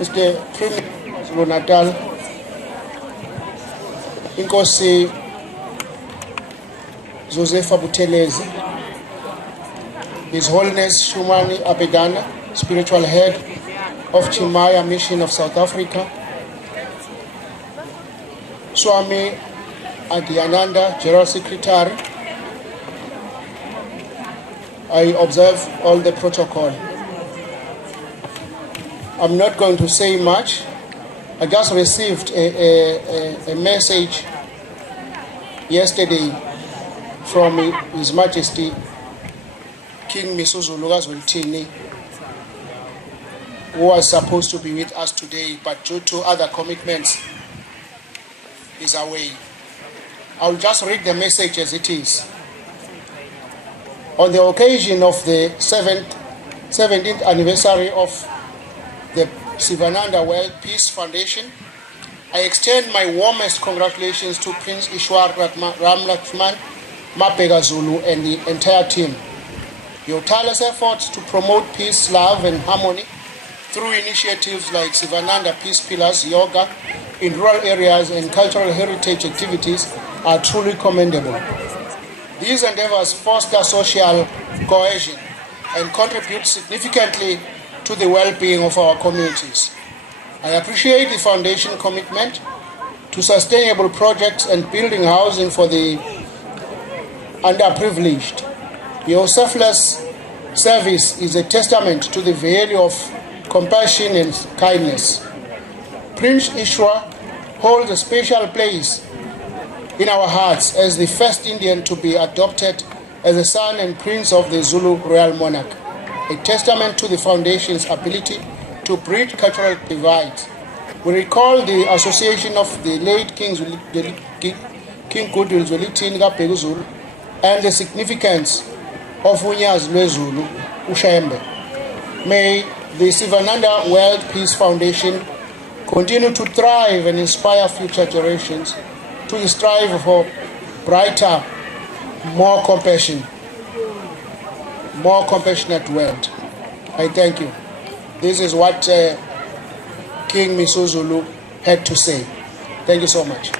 Mr. Premier Zulu Natal, Inkosi Josepha Buthelezi, His Holiness Thulani Zulu, Spiritual Head of Chimaya Mission of South Africa, Swami Sivananda, General Secretary. I observe all the protocol. I'm not going to say much. I just received a message yesterday from His Majesty King Zulu Zwelithini, who was supposed to be with us today, but due to other commitments is away. I'll just read the message as it is. On the occasion of the 17th anniversary of the Sivananda World Peace Foundation, I extend my warmest congratulations to Prince Ishwar Ramlakshman Mapega Zulu and the entire team. Your tireless efforts to promote peace, love, and harmony through initiatives like Sivananda Peace Pillars, yoga in rural areas, and cultural heritage activities are truly commendable. These endeavors foster social cohesion and contribute significantly to the well-being of our communities. I appreciate the Foundation commitment to sustainable projects and building housing for the underprivileged. Your selfless service is a testament to the value of compassion and kindness. Prince Ishwar holds a special place in our hearts as the first Indian to be adopted as a son and prince of the Zulu royal monarch, a testament to the Foundation's ability to bridge cultural divides. We recall the association of the late King Goodwill Zwelithini Kabheka Zulu and the significance of Unyazi lweZulu, uShembe. May the Sivananda World Peace Foundation continue to thrive and inspire future generations to strive for brighter, more compassionate world. I thank you. This is what King Zulu had to say. Thank you so much.